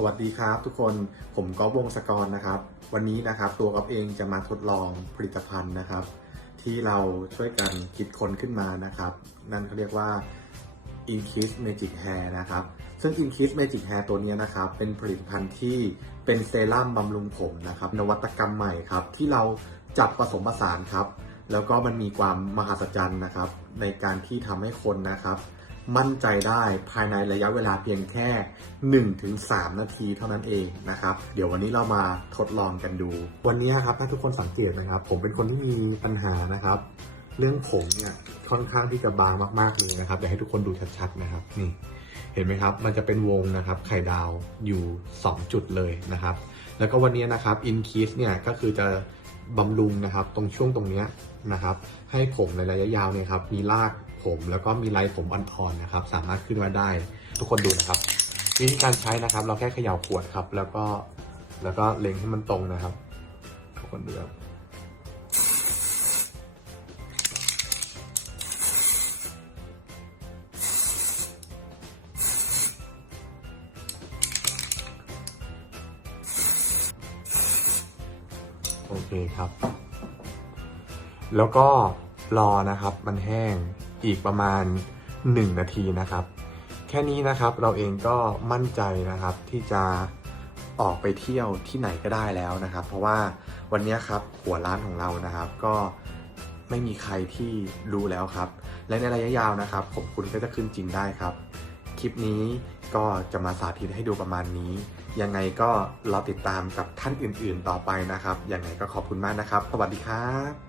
สวัสดีครับทุกคนผมก๊อฟวงศกรนะครับ วันนี้นะครับตัวก๊อฟเองจะมาทดลองผลิตภัณฑ์นะครับ ที่เราช่วยกันคิดค้นขึ้นมานะครับ นั่นเขาเรียกว่า Increase Magic Hair นะครับ ซึ่ง Increase Magic Hair ตัวนี้นะครับ เป็นผลิตภัณฑ์ที่เป็นเซรั่มบำรุงผมนะครับ นวัตกรรมใหม่ครับ ที่เราจับผสมผสานครับ แล้วก็มันมีความมหัศจรรย์นะครับ ในการที่ทำให้คนนะครับ มั่นใจได้ภายในระยะเวลาเพียงแค่ 1-3 นาทีเท่านั้นเองนะครับ เดี๋ยววันนี้เรามาทดลองกันดู วันนี้ครับถ้าทุกคนสังเกตนะครับ ผมเป็นคนที่มีปัญหานะครับ เรื่องผมเนี่ยค่อนข้างที่จะบางมากๆเลยนะครับเดี๋ยวให้ทุกคนดูชัดๆนะครับนี่เห็นไหมครับ มันจะเป็นวงนะครับไข่ดาวอยู่ 2 จุดเลยนะครับ แล้วก็วันนี้นะครับอินคีสเนี่ยก็คือจะบำรุงนะครับตรงช่วงตรงนี้นะครับ ให้ผมในระยะยาวเนี่ยครับมีราก ผม แล้วก็มีลายผมอ่อนๆนะครับ สามารถขึ้นมาได้ ทุกคนดูนะครับ วิธีการใช้นะครับ เราแค่เขย่าขวดครับ แล้วก็แล้วก็เล็งให้มันตรงนะครับ ทุกคนดูครับโอเคครับ แล้วก็ รอนะครับ มันแห้งอีกประมาณ 1 นาทีนะครับ แค่นี้นะครับเราเองก็มั่นใจนะครับที่จะออกไปเที่ยวที่ไหนก็ได้แล้วนะครับ เพราะว่าวันนี้ครับหัวร้านของเรานะครับ ก็ไม่มีใครที่รู้แล้วครับ และในระยะยาวนะครับผมคุณก็จะขึ้นจริงได้ครับ คลิปนี้ก็จะมาสาธิตให้ดูประมาณนี้ ยังไงก็รอติดตามกับท่านอื่นๆต่อไปนะครับ ยังไงก็ขอบคุณมากนะครับ สวัสดีครับ